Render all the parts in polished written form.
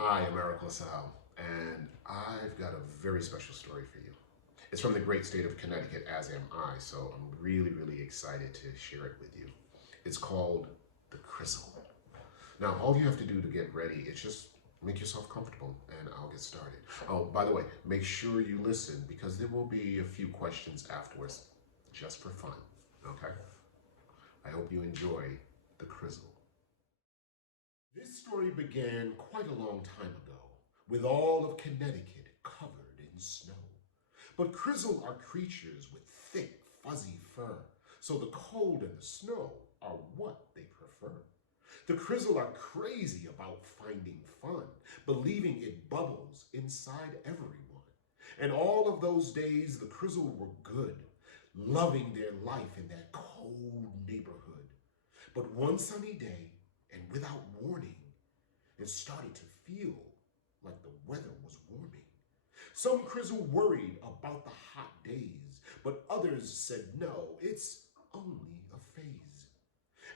Hi, I'm Eriq La Salle, and I've got a very special story for you. It's from the great state of Connecticut, as am I, so I'm really excited to share it with you. It's called The Crizzel. Now, all you have to do to get ready is just make yourself comfortable, and I'll get started. Oh, by the way, make sure you listen, because there will be a few questions afterwards, just for fun, okay? I hope you enjoy The Crizzel. This story began quite a long time ago, with all of Connecticut covered in snow. But Crizzel are creatures with thick, fuzzy fur, so the cold and the snow are what they prefer. The Crizzel are crazy about finding fun, believing it bubbles inside everyone. And all of those days, the Crizzel were good, loving their life in that cold neighborhood. But one sunny day, and without warning, it started to feel like the weather was warming. Some Crizzel worried about the hot days, but others said no, it's only a phase.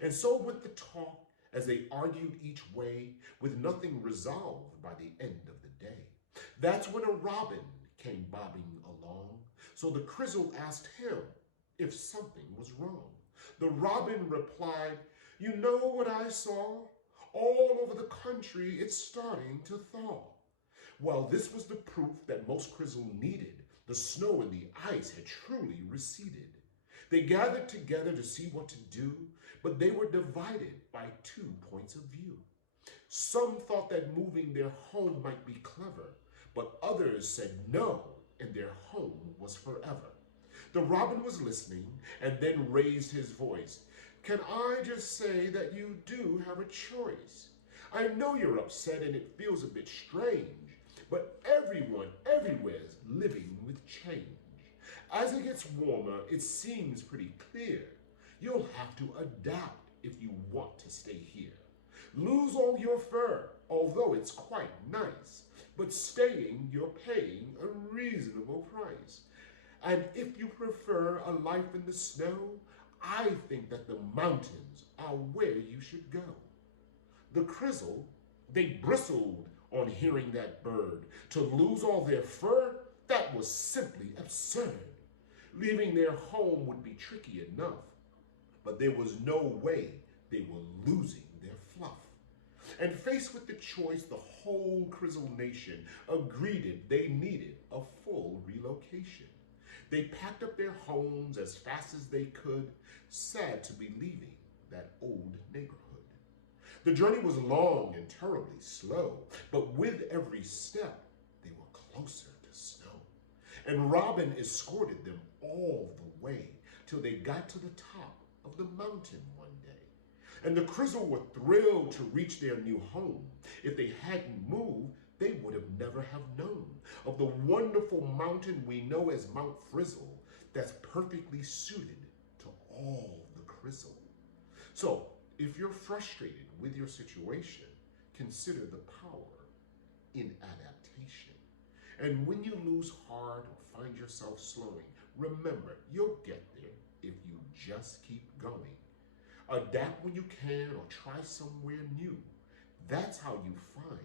And so went the talk as they argued each way, with nothing resolved by the end of the day. That's when a robin came bobbing along, so the Crizzel asked him if something was wrong. The robin replied, "You know what I saw? All over the country, it's starting to thaw." Well, this was the proof that most Crizzel needed. The snow and the ice had truly receded. They gathered together to see what to do, but they were divided by 2 points of view. Some thought that moving their home might be clever, but others said no, and their home was forever. The robin was listening and then raised his voice. "Can I just say that you do have a choice? I know you're upset and it feels a bit strange, but everyone everywhere is living with change. As it gets warmer, it seems pretty clear. You'll have to adapt if you want to stay here. Lose all your fur, although it's quite nice, but staying, you're paying a reasonable price. And if you prefer a life in the snow, I think that the mountains are where you should go." The Crizzel, they bristled on hearing that bird. To lose all their fur, that was simply absurd. Leaving their home would be tricky enough, but there was no way they were losing their fluff. And faced with the choice, the whole Crizzel nation agreed they needed a full relocation. They packed up their homes as fast as they could, sad to be leaving that old neighborhood. The journey was long and terribly slow, but with every step, they were closer to snow. And Robin escorted them all the way till they got to the top of the mountain one day. And the Crizzel were thrilled to reach their new home. If they hadn't moved, they would have never have known of the wonderful mountain we know as Mount Frizzle that's perfectly suited to all the Crizzel. So, if you're frustrated with your situation, consider the power in adaptation. And when you lose heart or find yourself slowing, remember, you'll get there if you just keep going. Adapt when you can or try somewhere new. That's how you find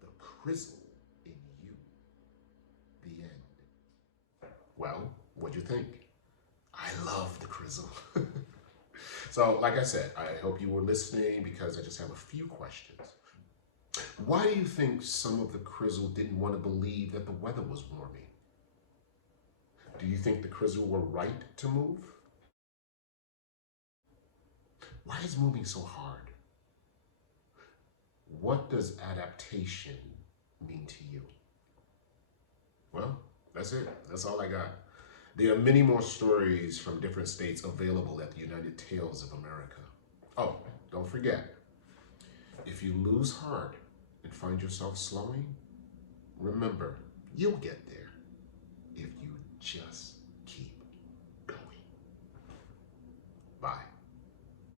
the Crizzel in you. The end. Well, what'd you think? I love the Crizzel. So, like I said, I hope you were listening, because I just have a few questions. Why do you think some of the Crizzel didn't want to believe that the weather was warming? Do you think the Crizzel were right to move? Why is moving so hard? What does adaptation mean to you? Well, that's it. That's all I got. There are many more stories from different states available at the United Tales of America. Oh, don't forget, if you lose heart and find yourself slowing, remember, you'll get there if you just